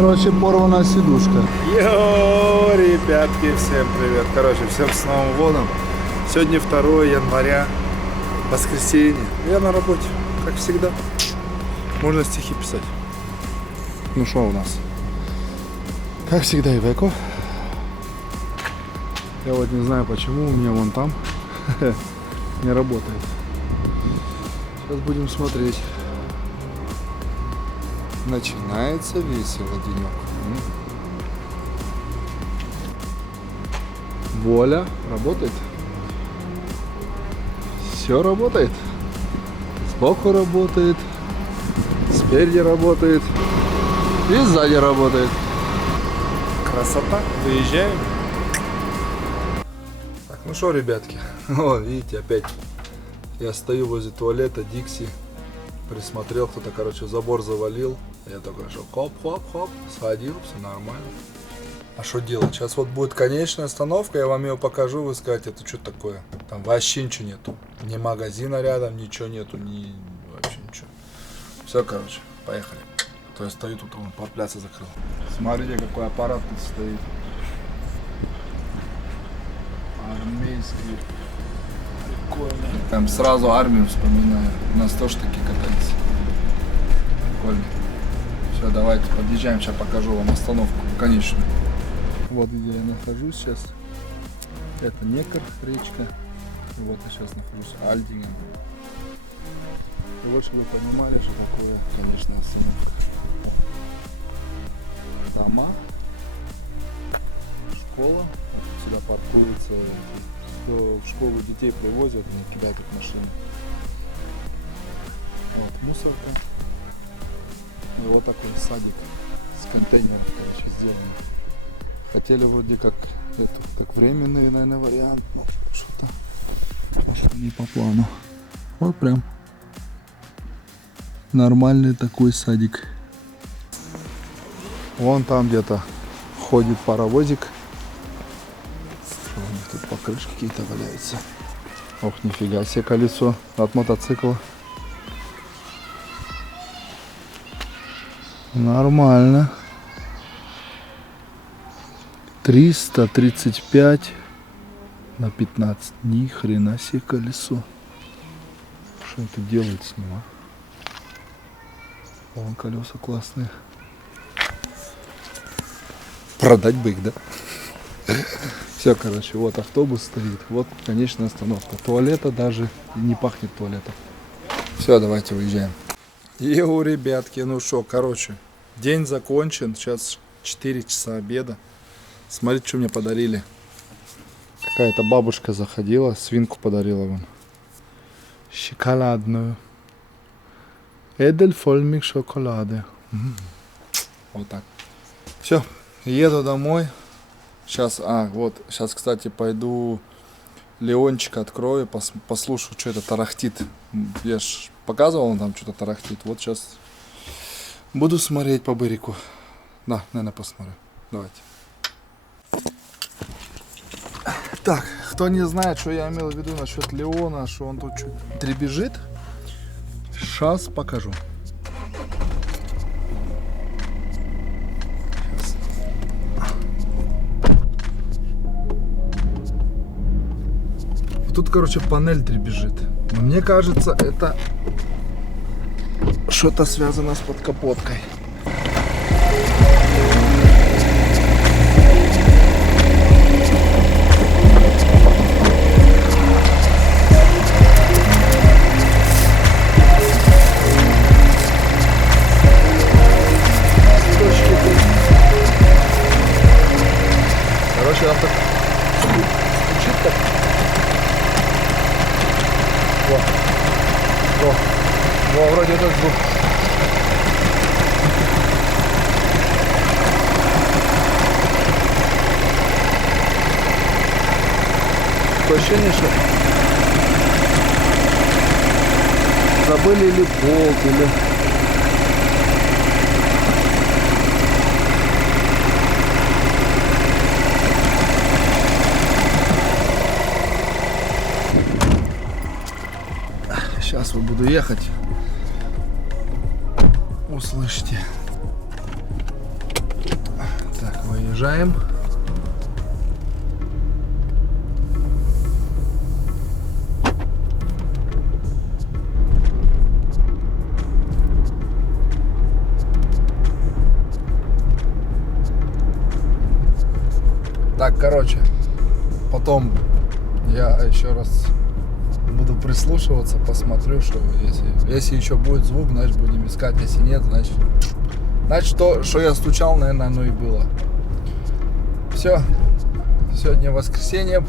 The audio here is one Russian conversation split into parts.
короче, порвана сидушка. Йоу, ребятки, всем привет. Короче, всем с Новым годом. Сегодня 2 января, воскресенье. Я на работе, как всегда. Можно стихи писать. Ну что у нас? Как всегда, Ивеко. Я вот не знаю почему, у меня вон там не работает. Сейчас будем смотреть. Начинается весело денек. Воля работает. Все работает. Сбоку работает. Спереди работает. И сзади работает. Красота. Выезжаем. Так, ну что, ребятки. О, видите, опять я стою возле туалета Дикси. Присмотрел, кто-то, короче, забор завалил. Я такой, что хоп-хоп-хоп, сходил, все нормально. А что делать? Сейчас вот будет конечная остановка, я вам ее покажу, вы скажете, это что такое? Там вообще ничего нету. Ни магазина рядом, ничего нету, ни вообще ничего. Все, короче, поехали. То есть стою тут, он парпляца закрыл. Смотрите, какой аппарат тут стоит. Армейский. Прикольно. Там сразу армию вспоминаю. У нас тоже такие катались. Прикольно. Все, давайте подъезжаем, сейчас покажу вам остановку конечную. Вот где я нахожусь сейчас. Это Некор, речка. И вот я сейчас нахожусь Альдинген. И вот, чтобы вы понимали, что такое, конечно, остановка. Дома, школа. Сюда паркуются, кто в школу детей привозят, они кидают их в машину. Вот мусорка. И вот такой садик с контейнером, короче, сделан. Хотели вроде как это, как временный, наверное, вариант, но что-то пошло не по плану. Вот прям нормальный такой садик. Вон там где-то ходит паровозик. Что у них тут покрышки какие-то валяются. Ох, нифига себе колесо от мотоцикла. Нормально. 335 на 15. Ни хрена себе колесо. Что это делает с ним, а? Вон колеса классные. Продать бы их, да? Все, короче, вот автобус стоит. Вот конечная остановка. Туалета даже не пахнет туалетом. Все, давайте выезжаем. Йоу, ребятки, ну что, короче, день закончен. Сейчас 4 часа обеда. Смотрите, что мне подарили. Какая-то бабушка заходила, свинку подарила вон. Шоколадную. Эдельфольмик шоколade. Вот так. Все, еду домой. Сейчас, сейчас, кстати, пойду Леончика открою, послушаю, что это тарахтит. Я ж показывал, он там что-то тарахтит. Вот сейчас буду смотреть по бырику. Да, наверное, посмотрю. Давайте. Так, кто не знает, что я имел в виду насчет Леона, что он тут чуть дребезжит, сейчас покажу. Тут, короче, панель дребезжит. Но мне кажется, это что-то связано с подкапоткой. Короче, там так стучит так. Во, вроде этот звук. Такое ощущение, что забыли или болт, или... Сейчас вот буду ехать. Услышите. выезжаем. Так, короче, потом я еще раз буду прислушиваться, посмотрю, что если еще будет звук, значит будем искать, если нет, значит то, что я стучал, наверное, оно и было. Все, сегодня воскресенье,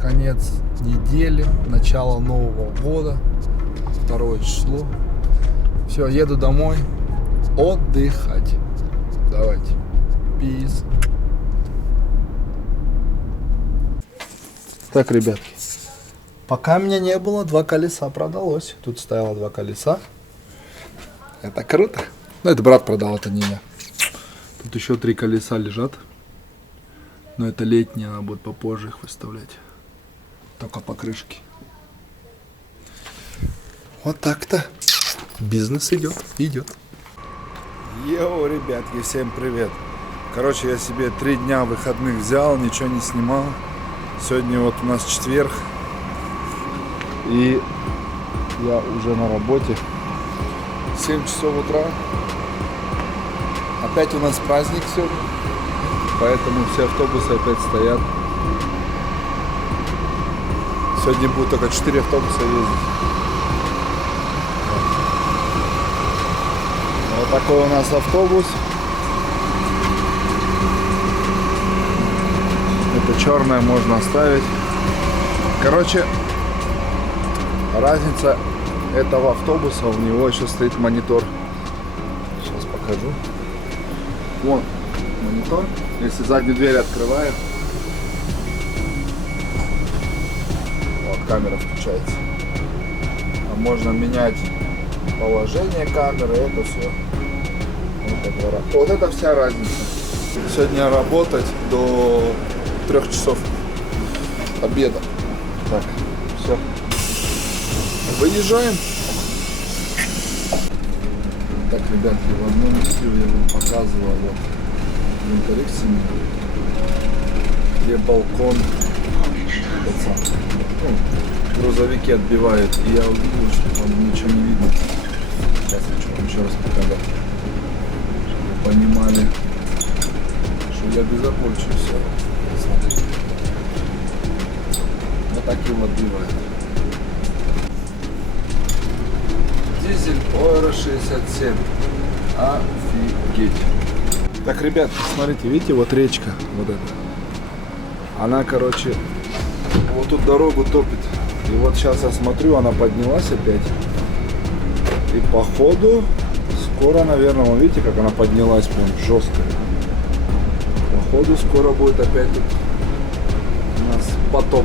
конец недели, начало Нового года, 2 число. Все, еду домой отдыхать. Давайте, peace. Так, ребятки, пока меня не было, 2 колеса продалось. Тут стояло 2 колеса. Это круто. Ну, это брат продал, это не я. Тут еще 3 колеса лежат. Но это летние, надо будет попозже их выставлять. Только покрышки. Вот так-то. Бизнес идет. Йоу, ребятки, всем привет. Короче, я себе 3 дня выходных взял, ничего не снимал. Сегодня вот у нас четверг, и я уже на работе. 7 часов утра. Опять у нас праздник сегодня, поэтому все автобусы опять стоят. Сегодня будет только 4 автобуса ездить. Вот такой у нас автобус. Это черное можно оставить. Короче, разница этого автобуса, у него еще стоит монитор. Сейчас покажу. Вон монитор. Если заднюю дверь открываю, вот камера включается. А можно менять положение камеры, это все. Вот это вся разница. Сегодня работать до 3 часов обеда. Так, все. Выезжаем. Так, ребятки, в одном видео я вам показывал вот интеракциями, где балкон грузовики отбивают. И я увидел, что там ничего не видно. Сейчас хочу вам еще раз показать, чтобы вы понимали, что я безопольчу все. Смотрите. Вот так его отбивает. Дизель Euro 67. Офигеть. Так, ребят, смотрите, видите, вот речка, вот эта. Она, короче, вот тут дорогу топит. И вот сейчас я смотрю, она поднялась опять. И походу, скоро, наверное, вы видите, как она поднялась прям жестко. Походу, скоро будет опять тут у нас потоп.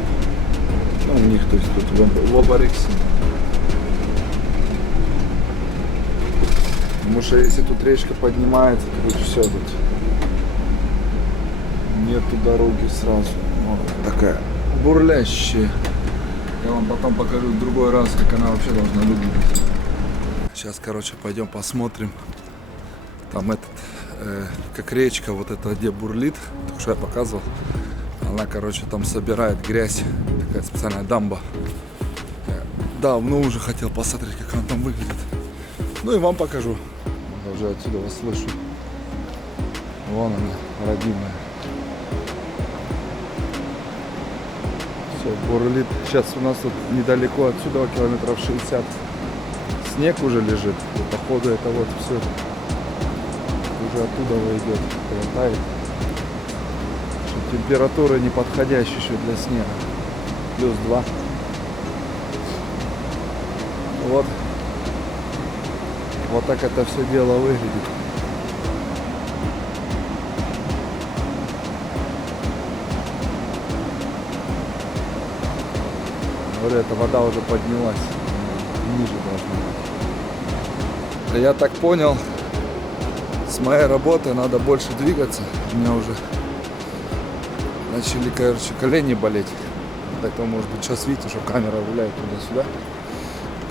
Ну, у них, то есть тут в Оборексе. Потому что если тут речка поднимается, то короче, все тут. Нету дороги сразу. Вот такая бурлящая. Я вам потом покажу в другой раз, как она вообще должна выглядеть. Сейчас, короче, пойдем посмотрим. Там как речка вот эта, где бурлит, только что я показывал. Она, короче, там собирает грязь. Такая специальная дамба. Давно уже хотел посмотреть, как она там выглядит. Ну и вам покажу. Я уже отсюда вас слышу. Вон она, родимая. Все, бурлит. Сейчас у нас тут недалеко отсюда, километров 60. Снег уже лежит. И походу это вот все уже оттуда идет, хватает. Температура не подходящая еще для снега. +2. Вот. Вот так это все дело выглядит. Говорю, эта вода уже поднялась. Ниже должна быть. Я так понял, с моей работы надо больше двигаться. У меня уже начали, короче, колени болеть. Поэтому, может быть, сейчас видите, что камера гуляет туда-сюда.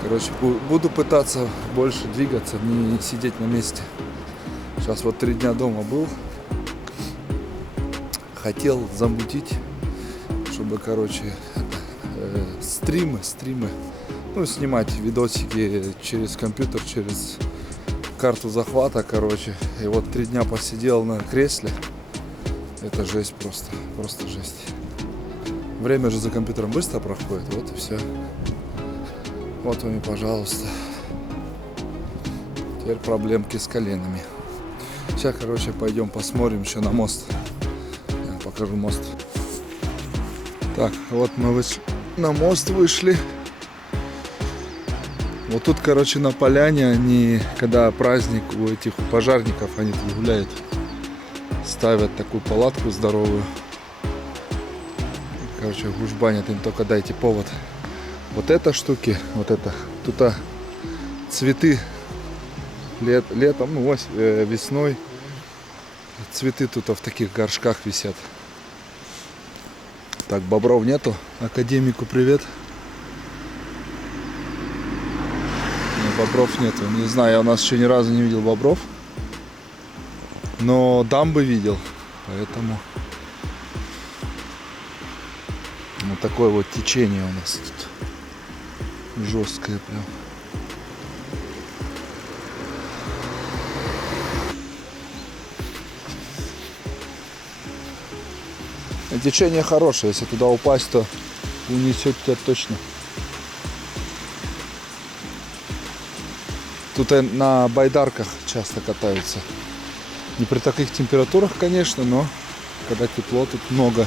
Короче, буду пытаться больше двигаться, не сидеть на месте. Сейчас вот 3 дня дома был. хотел замутить, чтобы, короче, стримы, ну, снимать видосики через компьютер, через карту захвата, короче. И вот 3 дня посидел на кресле. Это жесть просто жесть. Время же за компьютером быстро проходит, вот и все. Вот вам и пожалуйста. Теперь проблемки с коленами. Сейчас, короче, пойдем посмотрим еще на мост. Я покажу мост. Так, вот мы на мост вышли. Вот тут, короче, на поляне они, когда праздник у этих у пожарников, они тут гуляют, ставят такую палатку здоровую. Короче, гужбанят, им только дайте повод. Вот это штуки, вот это, тут цветы летом, ну, весной, цветы тут в таких горшках висят. Так, бобров нету. Академику привет. Бобров нету. Не знаю, я у нас еще ни разу не видел бобров. Но дамбы видел. Поэтому вот такое вот течение у нас тут. Жесткое прям. Течение хорошее. Если туда упасть, то унесет тебя точно. Тут на байдарках часто катаются. Не при таких температурах, конечно, но когда тепло, тут много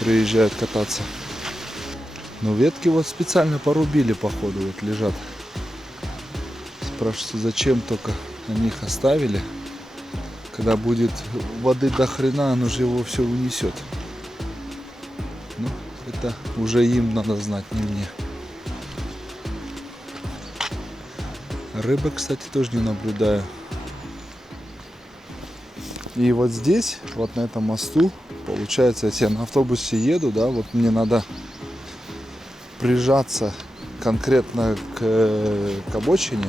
приезжают кататься. Но ветки вот специально порубили, походу, вот лежат. Спрашивается, зачем только они их оставили. Когда будет воды до хрена, оно же его все унесет. Ну, это уже им надо знать, не мне. Рыбы, кстати, тоже не наблюдаю. И вот здесь, вот на этом мосту, получается, если я на автобусе еду, да, вот мне надо прижаться конкретно к обочине.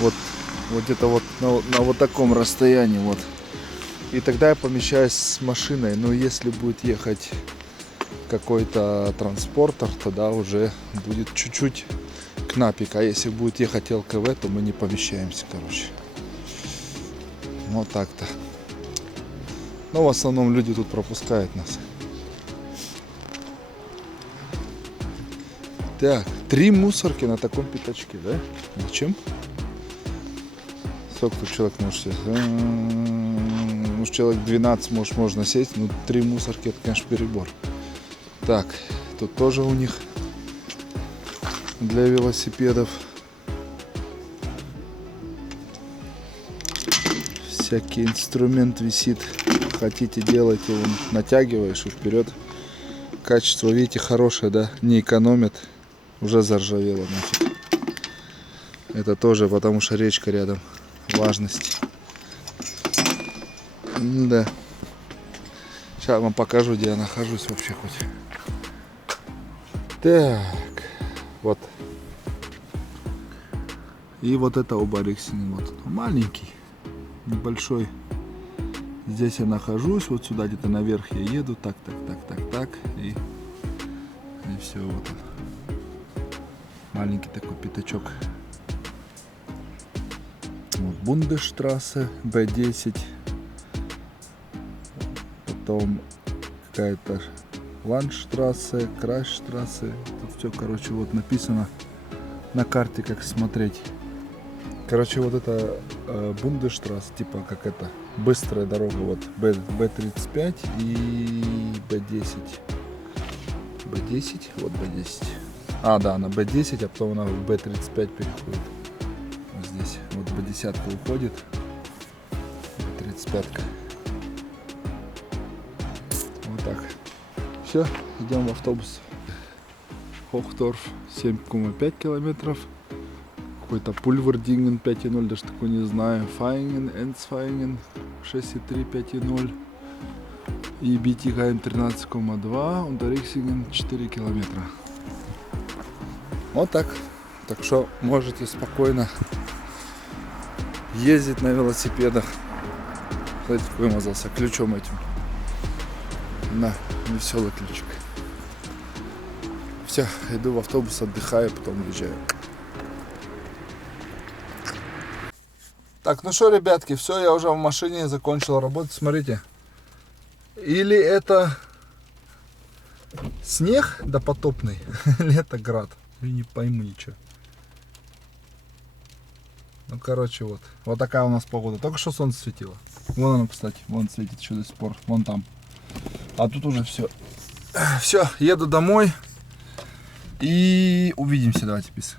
Вот где-то вот на вот таком расстоянии, вот. И тогда я помещаюсь с машиной. Но если будет ехать какой-то транспортер, тогда уже будет чуть-чуть кнапик. А если будет ехать ЛКВ, то мы не помещаемся, короче. Вот так-то. Но в основном люди тут пропускают нас. Так, 3 мусорки на таком пятачке, да? Зачем? Сколько тут человек может сесть? Может, человек 12 можно сесть, но 3 мусорки, это, конечно, перебор. Так, тут тоже у них для велосипедов всякий инструмент висит. Хотите делать его, натягиваешь и вперед. Качество, видите, хорошее, да? Не экономят. Уже заржавело нафиг. Это тоже потому, что речка рядом. Важность. Да. Сейчас вам покажу, где я нахожусь вообще хоть. Так. Вот. И вот это Обариксин. Вот. Маленький. Небольшой. Здесь я нахожусь. Вот сюда где-то наверх я еду. Так. И все. Вот он. Маленький такой пятачок. Вот Бундесштрассе, Б10. Потом какая-то Ландштрассе, Крайштрассе. Тут все, короче, вот написано на карте, как смотреть. Короче, вот это Бундесштрассе, типа как это, быстрая дорога, вот Б35 и Б10. Б10, вот Б10. А, да, на Б10, а потом она в Б35 переходит. Вот здесь вот Б10 уходит, Б35. Вот так. Все, идем в автобус. Хохторф 7,5 километров. Какой-то Пульвердинген 5,0, даже такой не знаю. Файнген, Энсфайнген 6,3, 5,0. И Битигайм 13,2. Унтериксинген 4 километра. Вот так. Так что можете спокойно ездить на велосипедах. Смотрите, вымазался ключом этим. На, веселый ключик. Все, иду в автобус, отдыхаю, потом уезжаю. Так, ну что, ребятки, все, я уже в машине закончил работать. Смотрите. Или это снег допотопный, или это град. Я не пойму ничего. Ну, короче, вот. Вот такая у нас погода. Только что солнце светило. Вон оно, кстати. Вон светит еще до сих пор. Вон там. А тут уже все. Все, еду домой. И увидимся. Давайте, пис.